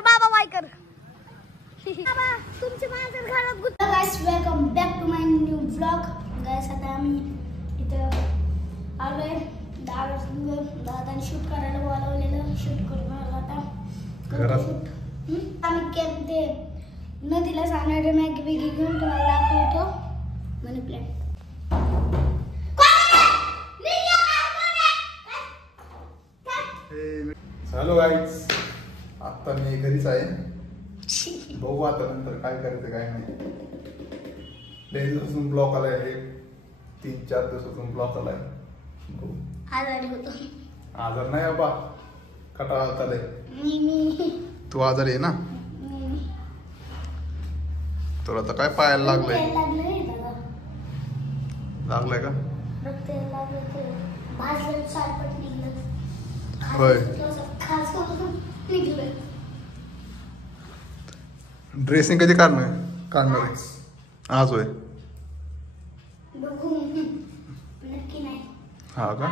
बाबा वायकर तुमचे माझं घरात good guys welcome back to my new vlog guys आता आम्ही इथं आलोय दादाने शूट करायला बोलावलेलं शूट करून आलो आता घरात आम्ही केले नदीला जाणारे मॅगी बिगी घेऊन तुम्हाला दाखवतो मनी प्लॅन हॅलो गाईज आता मी घरीच आहे बघू आता नंतर काय करायचं काय नाही लय दिवसापासून ब्लॉक आलाय 3-4 दिवसापासून ब्लॉक आलाय आजारी होतो आजार नाही बाबा कटाळा होत आलाय तू आजारी आहे ना तुला तर काय पायाला लागलंय लागलंय का होय ड्रेसिंग कधी काढणार आहे आज होय हा का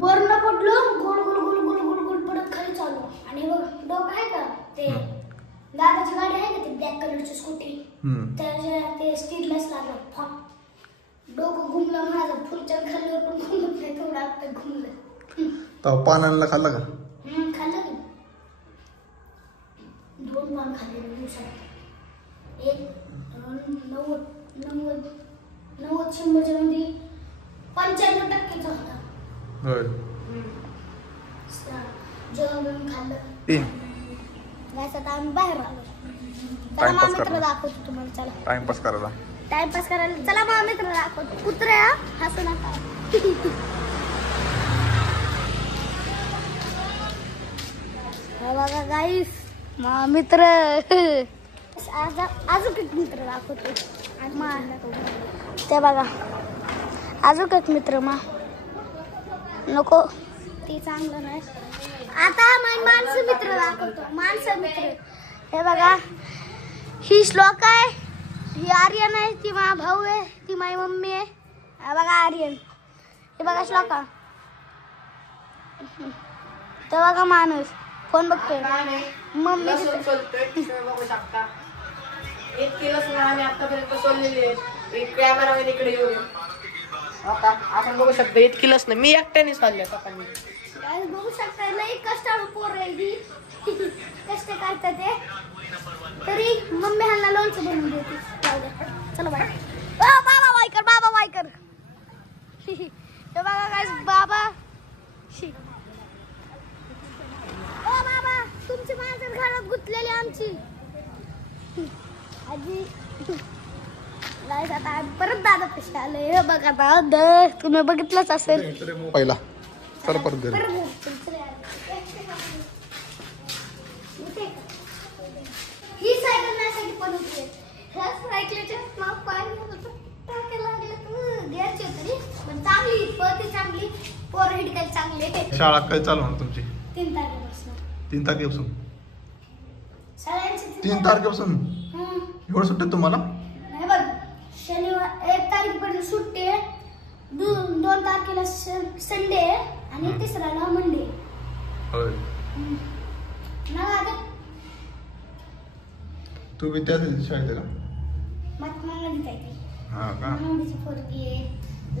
वर्ण पडलो गोल गोल गोल गोल गोल गोल पडत खाली चालू आणि डोकं आहे का ते दादाची गाडी आहे का ती ब्लॅक कलरची स्कूटी त्याच्या ते स्टीललाच लागलं डोकं घुमलं माझं पुढच्या खालीवर पण घुमत नाही थोडं आता घुमलं तर पानाला खाल्लं का खाल्लं की 2 पान खाल्ले दिवसात एक 90-100 मध्ये 95% होता होय जेवण खाल्लं गाइस आता आम्ही बाहेर आलो टाइमपास मित्र दाखवतो तुम्हाला चला टाइमपास करायला चला मग मित्र दाखवतो कुत्रे हसू नका बघा गाईस मा मित्र अजून एक मित्र दाखवतो ते बघा अजून एक मित्र नको ते चांगलं नाही आता माणसं मित्र दाखवतो माणसं मित्र हे बघा ही श्लोक आहे ही आर्यन आहे ती माझा भाऊ आहे ती माझी मम्मी आहे हा बघा आर्यन हे बघा श्लोका ते बघा माणूस फोन बघतोय मम्मी बघू शकता 1 किलो आम्ही आतापर्यंत सोडलेली आहे कॅमेरा इकडे येऊ आता आपण बघू शकता 1 किलोच नाही मी एकट्याने चालले पप्पांनी बघू शकता लई कष्टाळू पोर आहे कष्ट करतात ते तरी मम्मी ह्यांना लोणचं बनवून देते चला बाय बाबा वायकर हे बघा गाइस बाबा ओ बाबा तुमची मांजर घरात गुतलेली आमची आजी गाइस आता परत दादा पैसे आले हे बघा दादा तुम्ही बघितलंच असेल पहिला चला परत घरी ही सायकल माझ्यासाठी बनवते ह्या सायकलच्या माग पाणी टाकायला लागले घ्यायची होती पण चांगली पळते चांगली पोर हिडकायला चांगले शाळा काय चालू होणार तुमची 3 तारखेपासून 3 तारखेपासून शाळेची 3 तारखेपासून एवढं सुट्टी तुम्हाला नाही बघ शनिवार 1 तारखेपर्यंत सुट्टी आहे 2 तारखेला संडे आणि 3ला मंडे होय ना तू बी त्याच शाळेत का महात्मा गांधी आहे हा का गांधीची पोरगी आहे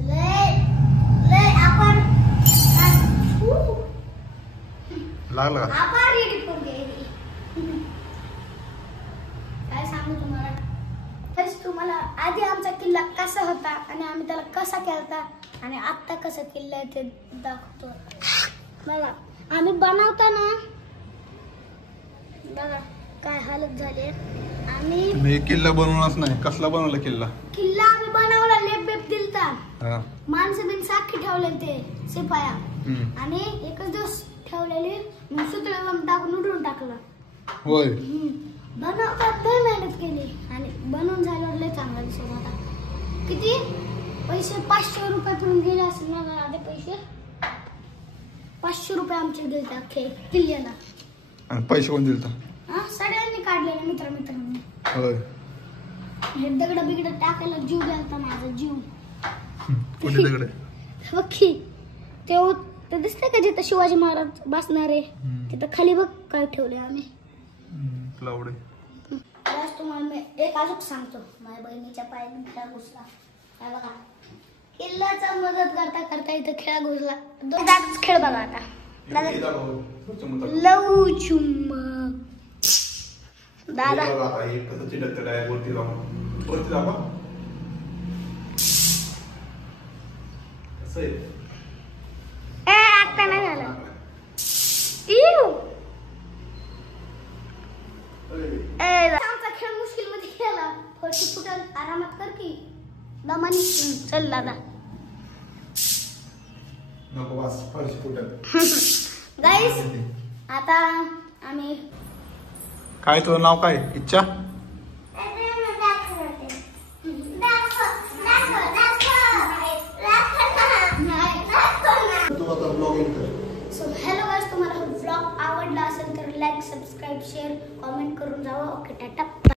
लय आपण लागलं का आपण रेडी पोरगी आहे काय सांगू तुम्हाला बस तुम्हाला आधी आमचा किल्ला कसा होता आणि आम्ही त्याला कसा केलता आणि आता कसं किल्ला आहे ते दाखवतो बघा आम्ही बनवताना बघा काय हालत झाली आम्ही मी किल्ला बनवलाच नाही कसला बनवला किल्ला आम्ही बनवला लेप बेप दिलता हा माणसं बिन साखी ठेवले ते शिपाया आणि एकच दिवस ठेवलेली मग सुतळं टाकून उडून टाकलं होय बनवतात लय मेहनत केली आणि बनवून झाल्यावर लय चांगला दिसत होता किती पैसे 500 रुपयातून गेले असेल ना आधे पैसे 500 रुपये आमचे गेले अख्खे किल्ल्याला. आणि पैसे कोण दिले? हा सगळ्यांनी काढलेले मित्रांनी. होय. हे दगड बिगड टाकायला जीव गेलता माझा जीव. कुठे दगड? बघ की ते दिसतंय का जिथं शिवाजी महाराज बसणार आहे तिथं खाली बघ काय ठेवले आम्ही. लावडे. आज तुम्हाला मी एक अजून सांगतो. माझ्या बहिणीच्या पायात खेळा घुसला. काय बघा किल्ल्याचा मदत करता करता इथं खेळा घुसला. दादाच खेळ बघा आता. लव चुम्मा दादा आता नाही झालं. आमचा खेळ मुश्किल मध्ये खेळला. फरशी फुटल आरामात कर की दमानी. चल दादा गाईस आता आम्ही काय तुझं नाव काय? इच्छा. हॅलो गाईस तुम्हाला हा व्लॉग आवडला असेल तर लाईक सबस्क्राईब शेअर कॉमेंट करून जावा. ओके टाटा.